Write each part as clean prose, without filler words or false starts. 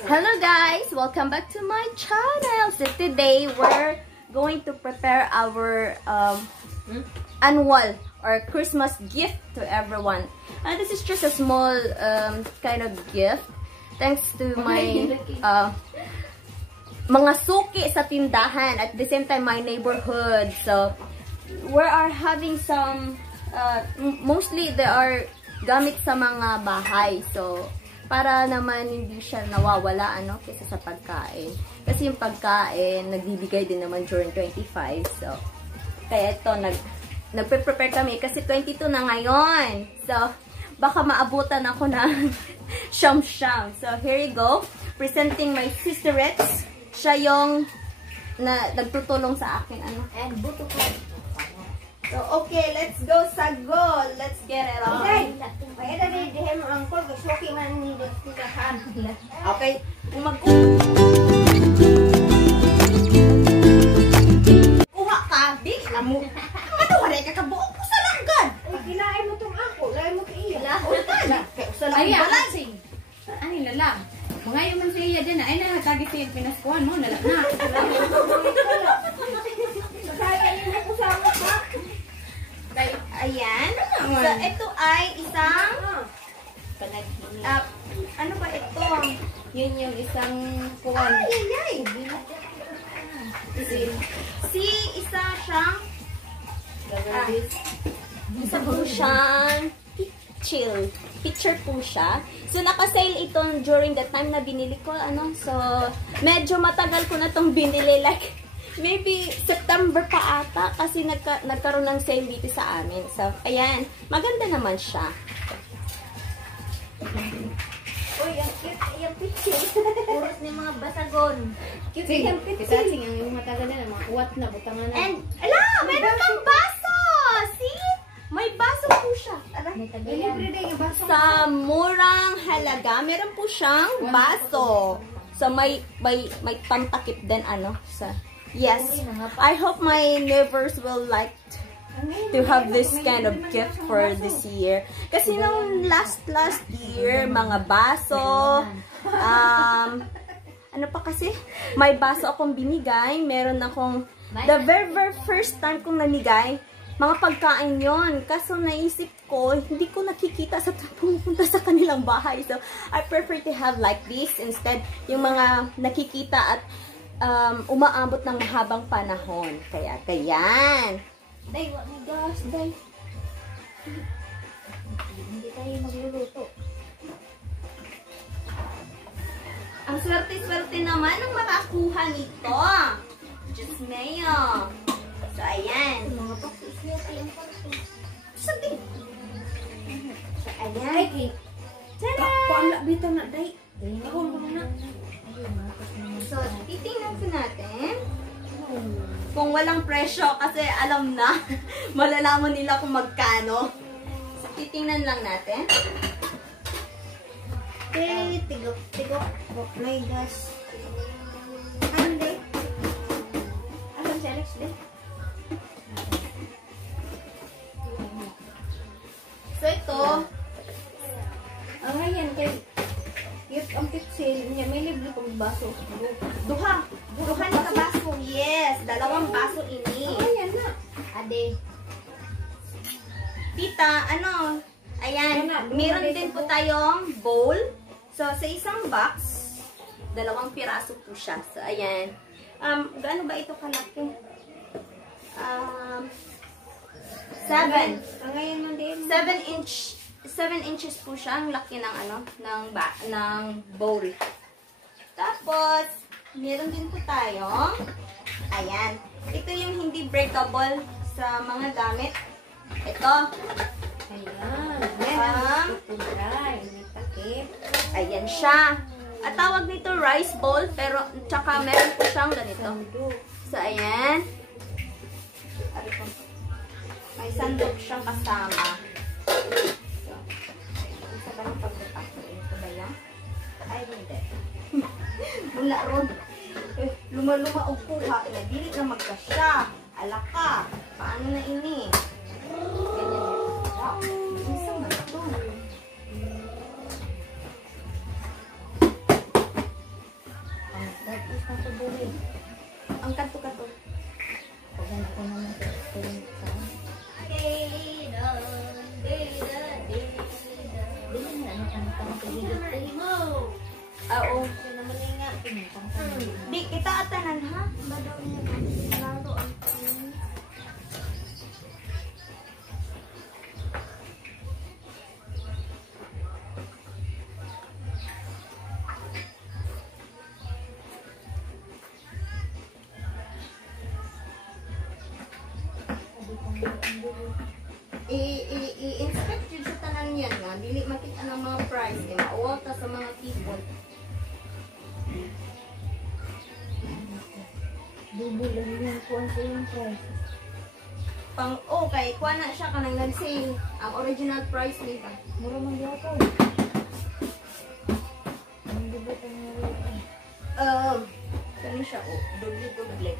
Hello guys! Welcome back to my channel! So today we're going to prepare our annual or Christmas gift to everyone. This is just a small kind of gift thanks to my mga suki sa tindahan at the same time my neighborhood. So we are having some mostly they are gamit sa mga bahay. So para naman hindi siya nawawala kaysa sa pagkain. Kasi yung pagkain, nagbibigay din naman during 25. So, kaya ito, nagpe-prepare kami. Kasi 22 na ngayon. So, baka maabutan ako ng siyam-siyam. So, here you go. Presenting my sisterettes. Siya yung nagtutulong sa akin. And buto ko. So, okay, let's go sa goal. Let's get it on. Okay. Okay. Kuha ka, big. Alam mo. Manuwalay ka kabuok po sa langgad. Kilain mo itong ako. Lain mo kaiya. Ay, balasing. Ano lala? Mga yung man sa iya din na. Ay, nahatagi siya yung pinaskuhan mo. Nala na. Kaya yun ako sa mga pa. Ayan. So, ito ay isang ano ba ito? Yun yung isang kuwan. Ay. Isa siyang isa po siyang picture po siya. So, naka-sale ito during the time na binili ko. So, medyo matagal ko na itong binili. Like, maybe September pa ata kasi nagkaroon ng sale dito sa amin. So, ayan. Maganda naman siya. Uy, ang cute. Yung pitching. Puros ni mga basagon. Cute Sige, yung pitching. pisasing ang matagal na mga kuwat na, butangan na. And, meron kang baso! See? May baso po siya. Libre din yung baso. Sa murang halaga, meron po siyang baso. So, may pantakip din, yes. I hope my neighbors will like to have this kind of gift for this year. Kasi nung last year, mga baso, ano pa kasi? May baso akong binigay. Meron akong, the very first time kong namigay, mga pagkain yon. Kaso naisip ko, hindi ko nakikita sa pumunta sa kanilang bahay. So, I prefer to have like this instead. Yung mga nakikita at umaabot ng mahabang panahon. Kaya, ganyan. Day, wag may gas, day. Hindi tayo magluluto. Ang swerte-swerte naman ang makakuha nito. Diyos mayo. So, ayan. Mga paksis niya kayong paksis. Sabi. So, ayan. Ay, Tada! paala bita na, day. Ako mo na. So, titingnan ko natin. Kung walang presyo, kasi alam na, malalaman nila kung magkano. So, titingnan lang natin. Okay, tigok. May gas. Ano, day? Asan si Alex, day? So, ito. Ang ngayon, kay cute ang pitsil niya. May libre pang baso. Duha ni ka baso. Yes, 2 baso ini. Ayan na. Ade. Tita, ayan, meron din po tayong bowl. So, sa isang box, 2 piraso po siya. So, ayan. Gaano ba ito kalaki? 7. Ang ngayon mo din. 7 inches po siya. Ang laki ng ng bowl. Tapos, meron din po tayong, ayan. Ito yung hindi breakable sa mga gamit. Ito. Ayan. May takip. Ayan siya. At tawag nito rice bowl, pero tsaka meron po siyang ganito. So, ayan. May sandok siyang kasama. So, isa ba ng pagkatak? Ito ba yan? Ay, hindi. Mula ron. Luma-luma o kuha. Dili na magkasya. Alaka. Paano na ini? Ganyan. Wow. Isa nga ito. Oo. Yan naman yung nga. Di, kita atanan ha? Ba daw niya lalo ang i-inspect yun sa tanan yan nga. Dili makita ng mga price. Kaya mauwaw ta sa mga people. Double lang yung kuwan ko yung price. Pang okay, kuha na siya kanang nag-sale. Ang original price nito. Mura man di ako. Ang diba ito nga Kani siya doble.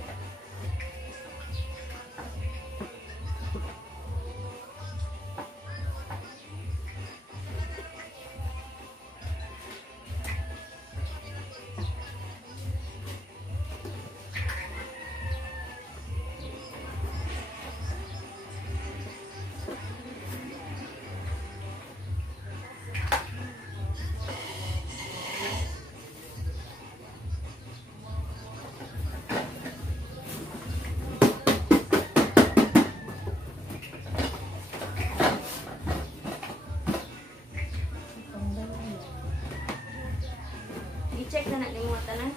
I-check na natin yung mga tanan.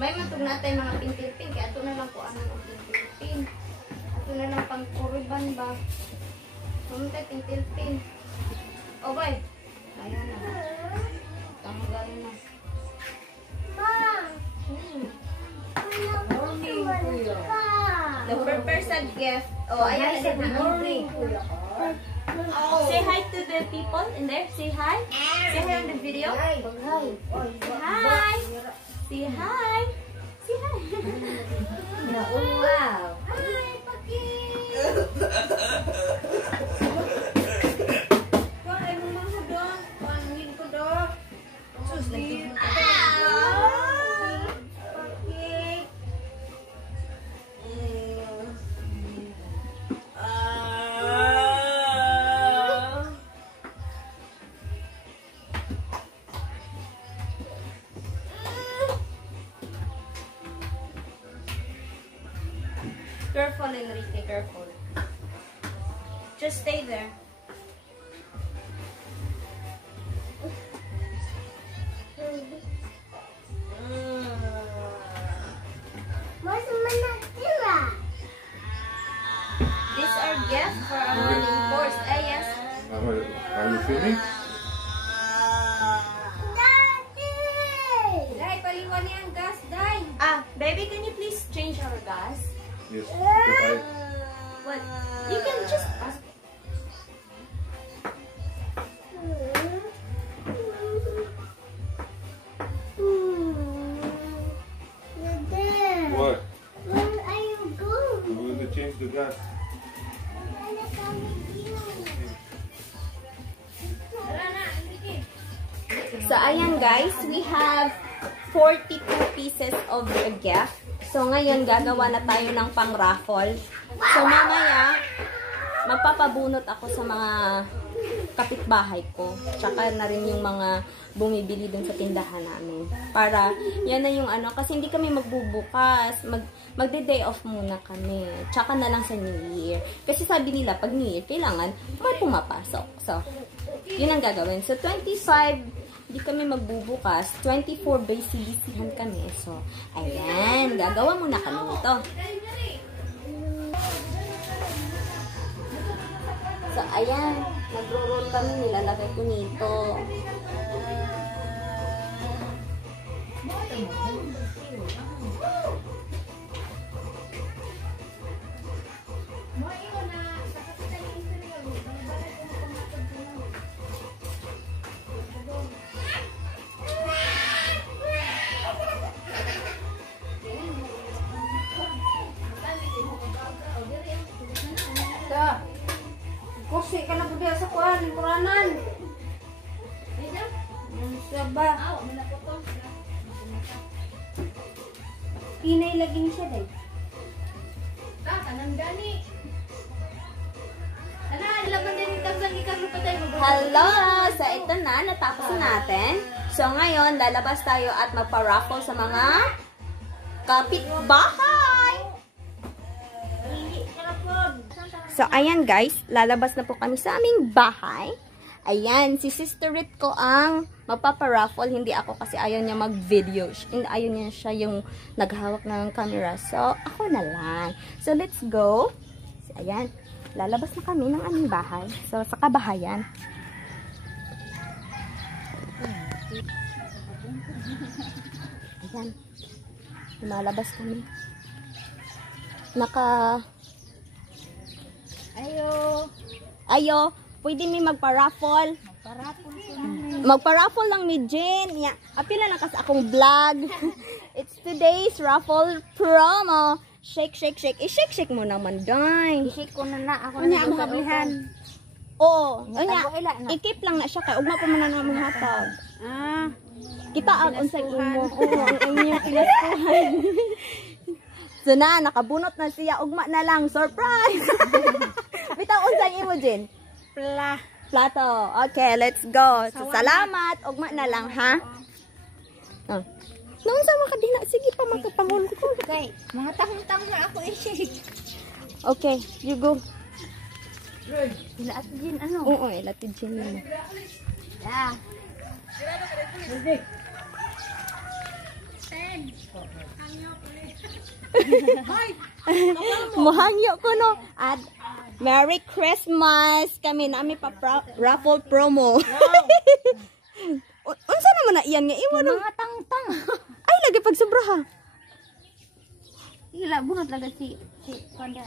May matug natin mga pintilpin. Kaya ito na lang po ano ang pintilpin. Ito na lang pang kuriban ba. Sumunta pintilpin. Okay. Ayan na. Tanggal na. The purpose of gift. Oh, ayan. morning. Say hi to the people in there. Say hi. Say hi on the video. Hi. Hi. Say hi. Say hi. Oh, wow. Hi, Paki. Kuwan ay mumang ko doon. Kuwanin ko doon. Susi. Careful, Enrique, careful. Just stay there. These are gifts for our morning course. Yes. Are you filming? Dai, paliwan niya ang gas, Dai. Baby, can you please change our gas? Yes. Because What? You can just ask. what? Where are you going? I'm going to change the gas. I'm gonna come with you. Tara na, Enrique. So, ayan guys, we have 42 pieces of the gift. So, ngayon, gagawa na tayo ng pang-raffle. So, mamaya, magpapabunot ako sa mga kapitbahay ko. Tsaka na rin yung mga bumibili dun sa tindahan namin. Para, yan na yung ano, kasi hindi kami magbubukas. Magde-day off muna kami. Tsaka na lang sa New Year. Kasi sabi nila, pag New Year, kailangan may pumapasok. So, yun ang gagawin. So, 25 di kami magbubukas. 24 busy-busyhan kami. So, ayan. Gagawa muna kami nito. So, ayan. Nagro-roll kami. Nilalagay ko nito. Kusi ka na po sa kuhan, kuranan. Saba. Pinay lagi ni siya, day. Tanang gani. wala man din yung tagsang ikalo pa tayo. Hello! So, ito na. Natapos na natin. So, ngayon, lalabas tayo at magpa-raffle sa mga kapitbahay. So, ayan guys. Lalabas na po kami sa aming bahay. Ayan, si Sister Rit ko ang magpaparaffle. Hindi ako kasi ayaw niya mag-video. Ayaw niya siya yung naghawak ng camera. So, ako na lang. So, let's go. So, ayan, lalabas na kami ng aming bahay. So, sa kabahayan. Ayan. Lumalabas kami. Ayo. Pwede may magpa-raffle. Magpa-raffle lang ni Jen. Yeah. Apila na kasi akong vlog. It's today's raffle promo. Shake, shake, shake. I-shake, shake mo naman, Day. I-shake ko na ako Kunya ang kablihan. Oo. I-keep lang na siya. Kaya ugma pa man na namin hatag. Kita ang unsay imo. Oo, ang inyong pinaskuhan. So na, nakabunot na siya. Ugma na lang. Surprise! Bitaw unsay imo, Jen? Plato. Okay, let's go. So, salamat. Ugma na lang, ha? Noon sa mga kadina. Sige pa, magkapangulo ko. Okay, mga tahong-tahong na ako i-shake. Okay, you go. Ila at din ano? Oo, ilatid Jen mo. Yeah. Mahangyo ko, no? At Merry Christmas! Kami namin pa raffle promo. Unsa naman na iyan nga? Iwan Mga tang-tang. Ay, lagi pag sobra ha. Ila, bunot lang si Panda.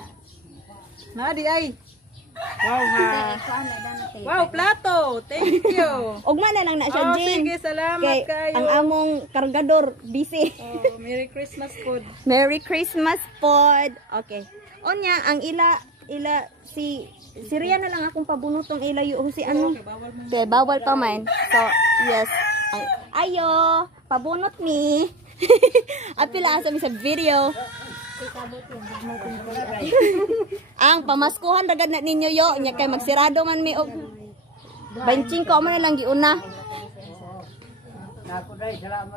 Nadi ay. Wow ha. Wow, Wow, plato. Thank you. Ugma na lang na siya, Oh, Jen. sige, salamat Kay kayo. ang among kargador, busy. Oh, Merry Christmas food. Merry Christmas pod. Okay. Onya, ang ila si Rian na lang akong pabunotong ilayo si ano. Okay, bawal pa man. So, yes. Ayo, pabunot ni. Apila sa mi sa video. Ang pamaskuhan ragad na ninyo yo, nya kay magsirado man mi og 25 ko man lang giuna.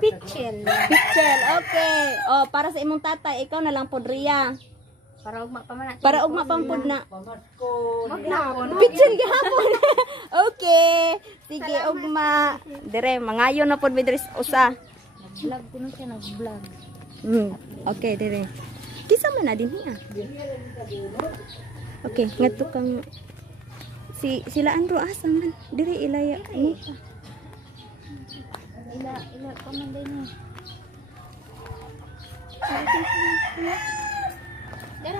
Pitchel. Pitchel, okay. Oh, para sa imong tatay, ikaw na lang pod Ria. Para ugma pa man. Para ugma pang pod na. Maghapon. Pitchel gihapon. Okay. Sige, ugma. Dire, mangayo na pod mi diri usa. Vlog ko na siya nag-vlog. Okay, dire. Kisa man na din niya. Okay, ngadto kang sila Andro asa man. Dire ilaya ni. Ila pa man din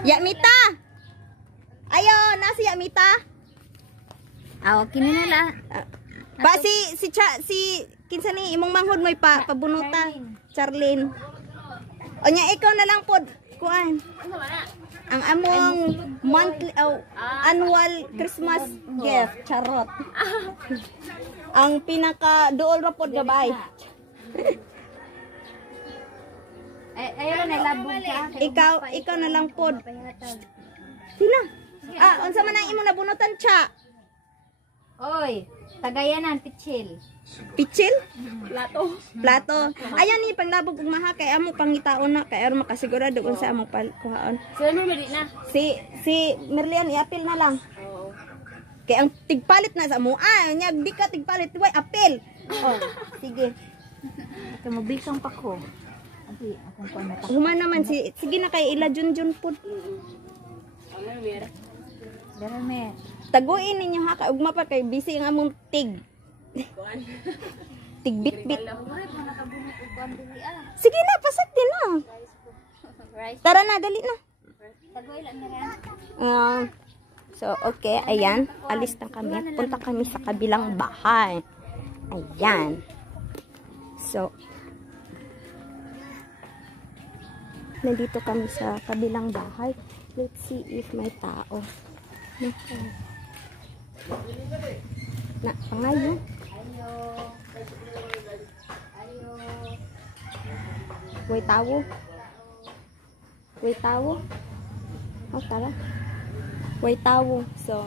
Ya Mita. Ayo, nasi ya Mita. Kinila. Ba si kinsa ni imong manghod mo'y pabunutan. Charlene. Onya ikaw na lang pod kuan. Ang among monthly annual Christmas gift, charot. Ang pinaka duol ra pod gabay. Ayun na labog ka. Ikaw na lang pod. Sina? Unsa man ang imong nabunutan cha? Oy, Tagayanan pitchel. Pitchil? Plato. Ayan ni panglabog ug maha kay amo pangitaon na kay aron makasigurado kung sa among kuhaon. So ano di na? Si Merlian i-apil na lang. Kay ang tigpalit na sa amo. Nya di ka tigpalit, way apil. Oh, sige. Kay mabikang pa ko. Abi akong kuan na. Human naman sige na kay ila junjun pud. Dara me. Taguin ninyo ha kay ugma pa kay busy ang among tig. Tigbit-bit. Sige na, pasat din na. Tara na, dali na. So, okay, ayan. Alis na kami. Punta kami sa kabilang bahay. Ayan. So, nandito kami sa kabilang bahay. Let's see if may tao. Na, pangayo. Way tawo. Way tawo. Oh, tara. Way tawo. So,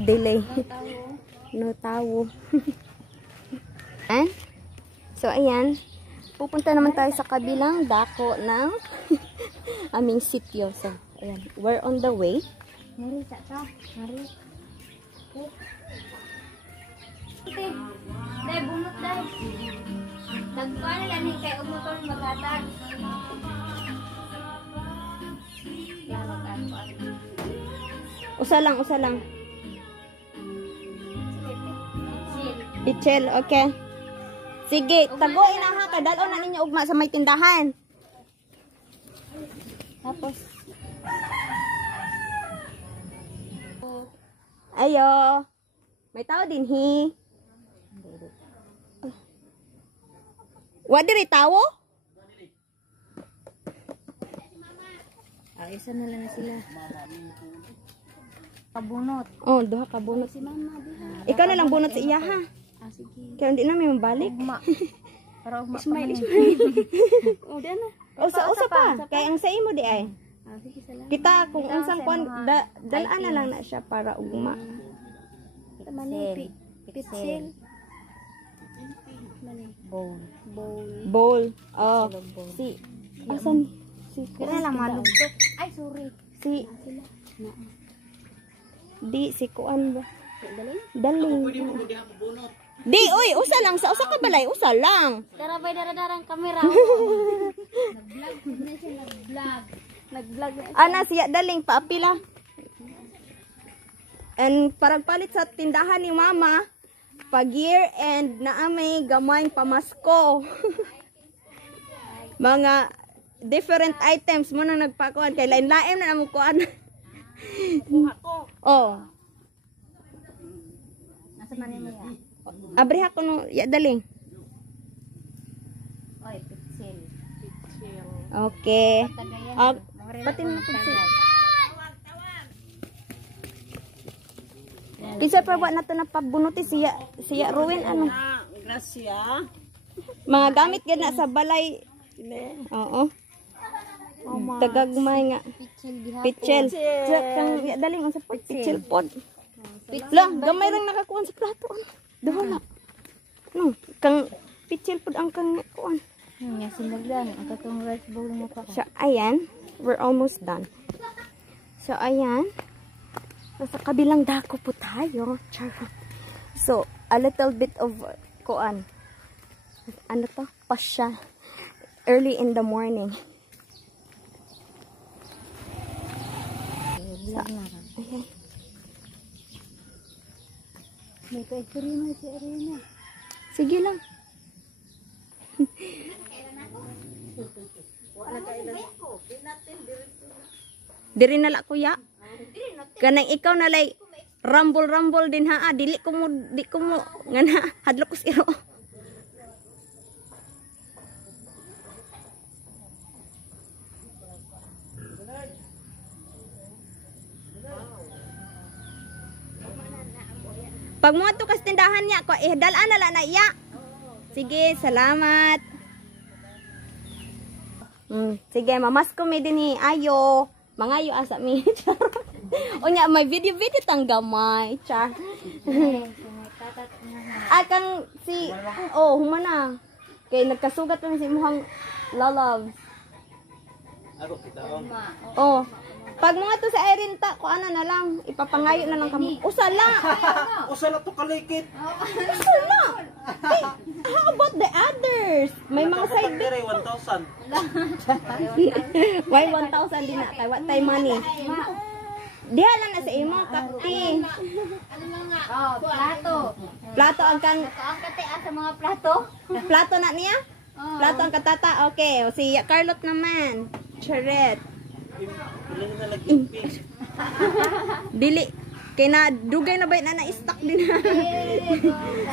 delay. No tawo. So, ayan. Pupunta naman tayo sa kabilang dako ng aming sityo. So, ayan. We're on the way. Hari, tak ka. Hari. Dahil bunot dahil. Nagkuhan nila ni kay umuton maghatag. Yan, mag-ano. Usa lang, usa lang. Chill. Pichel, okay. Sige, taguin na ha. Kadalon na ninyo ugma sa may tindahan. Tapos. Ayo. May tao din hi. Wa diri tawo? Isa na lang na sila. Pabunot. Oh, duha ka bunot si mama. Ikaw na lang bunot sa iya ha. Sige. Kaya hindi na may mabalik. Ugma. Para ugma Smile, pa man. smile. Oh, diyan na. Usa pa. Kaya ang sa imo di ay. Sige, salamat. Kita kung unsang kon dalaan na lang na siya para ugma. Mani, pitsil. Mani. Bowl. Bowl. Oh. Si asan si Kaya lang malugtok. Ay, sorry. si di si kuan ba? Daling. Di, uy, usa lang sa usa ka balay, usa lang. Darabay daradarang kamera. Nag-vlog. Ana siya daling paapila. And parang palit sa tindahan ni mama, pag year end na may gamayng pamasko. Mga different items mo nang nagpakuan kay lain-lain na namo kuan. Oh. Nasa man niya? Abriha ko no, ya daling. Oy, pitsil. Okay. Tagayan. Pati na ko si. Kisa pa ba nato na pabunuti siya Ruin ano? Gracia. Mga gamit gid na sa balay. Oo. Tagagmay nga. Pitsil diha. Pitchel. Kang ya daling unsa po? Pitchel pod. Lang, gamay lang nakakuan sa plato. Duha. No, kang pitchel pod ang kang kuan. Nga sinagdan ang katong rice bowl mo pa. So, ayan. We're almost done. So, ayan. Nasa kabilang dako po tayo. Charot. So, a little bit of kuan. Ano to? Pasya. Early in the morning. Vlog na ka. Okay. May ka-experiment si Arena. Sige lang. Diri na la kuya. Kanang ikaw na lay rumble din ha. Di ko mo ngana hadlok ko siro. Pag mo ato kas tindahan niya ko dalaan na la na iya. Sige, salamat. Sige, mamasko mi dinhi ayo. Mangayo asa mi. Unya may video tang gamay. Char. Akang si humana. Kay nagkasugat man si imong love. Ako kitaon. Oh. Pag mga to sa Erin ta, ko ano na lang, ipapangayo na lang kamo. Usala. Usala to kalikit. Usala. Hey, how about the others? May mga side Dire 1,000. Why 1,000 din na kay what time money? Diha lang na sa imo kakti. Oh, plato. Plato ang kang Ang kate sa mga plato. plato na niya? Plato ang katata. Okay, o si Carlot naman. Charet. Ilan na nag-imping. Dili kay na dugay na ba na na-stock din.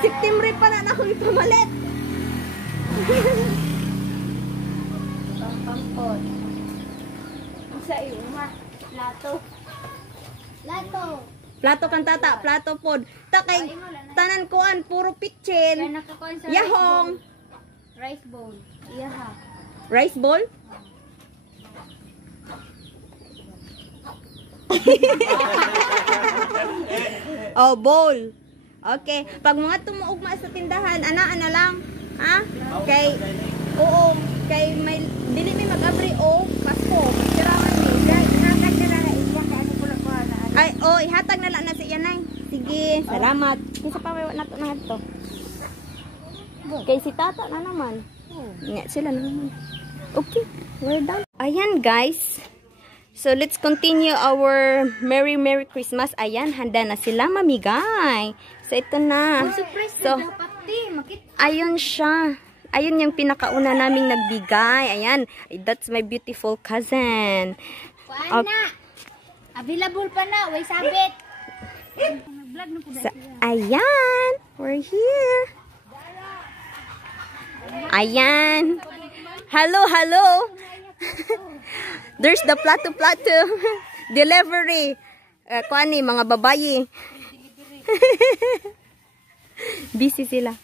September pa na ako ipamalit. Pampot. Sa iyo, plato. Plato. Plato kang tata, plato pod. Ta kay tanan kuan puro Kaya pitchen. nakakuan sa Yahong. rice bowl. Iyaha. Rice bowl? Oh, bowl. Okay. Pag mga tumuugma sa tindahan, ana lang. Ha? Kay, oo. Kay may, dili may mag-abri o Pasko. Siraman ni. Ay, oh, ihatag na lang na sa iyan ay. Sige, salamat. Kung sa pawiwa na ito na ito. Kay si tata na naman. Nga sila na naman. Okay, we're done. Ayan guys. So let's continue our Merry Christmas. Ayan, handa na sila mamigay. So ito na. So, ayun siya. Ayun yung pinakauna naming nagbigay. Ayan, that's my beautiful cousin. Okay. Available pa na, way sabit. So, ayan, we're here. Ayan. Hello. There's the plato. Delivery. Kuani, mga babayi. Busy sila.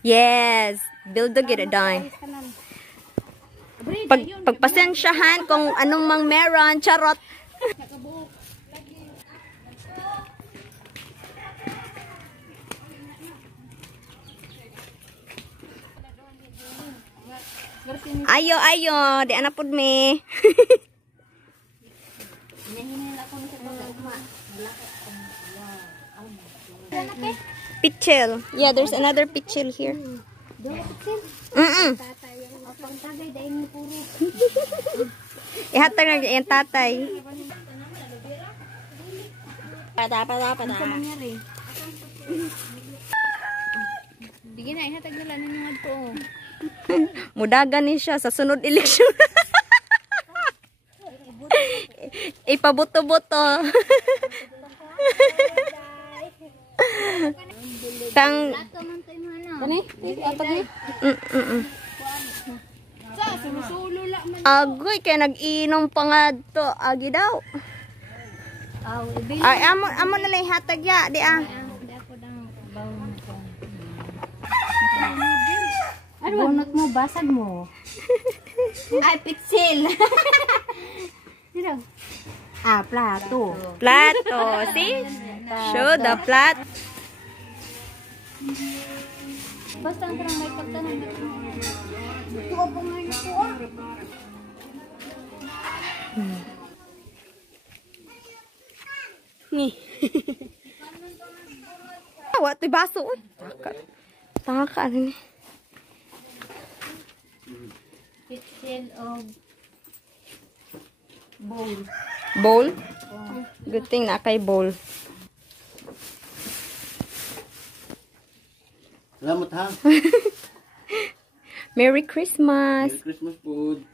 Yes. Build to get it done. Pagpasensyahan kung anong mang meron, charot. Ayo, di anapod me. Pichel. Yeah, there's another pichel here. Ihatag na yung tatay. Pada. Sige na, ihatag nila ninyo nga po. Mudagan ni siya sa sunod eleksyon. Ipabuto-buto. Tang Agoy kay nag-inom pa nga to. Agi daw. Ay amo na lang hatag ya, di ah. Bunot mo, basag mo. Ay, pitsil! Plato. Plato. See? Show the plat. Basta ang parang may pagtanan. Ito po ngayon po Ni. Awa, ito'y baso. Taka ni. Pitsil of bowl. Bowl? Good thing na kay bowl. Salamat ha. Merry Christmas. Merry Christmas food.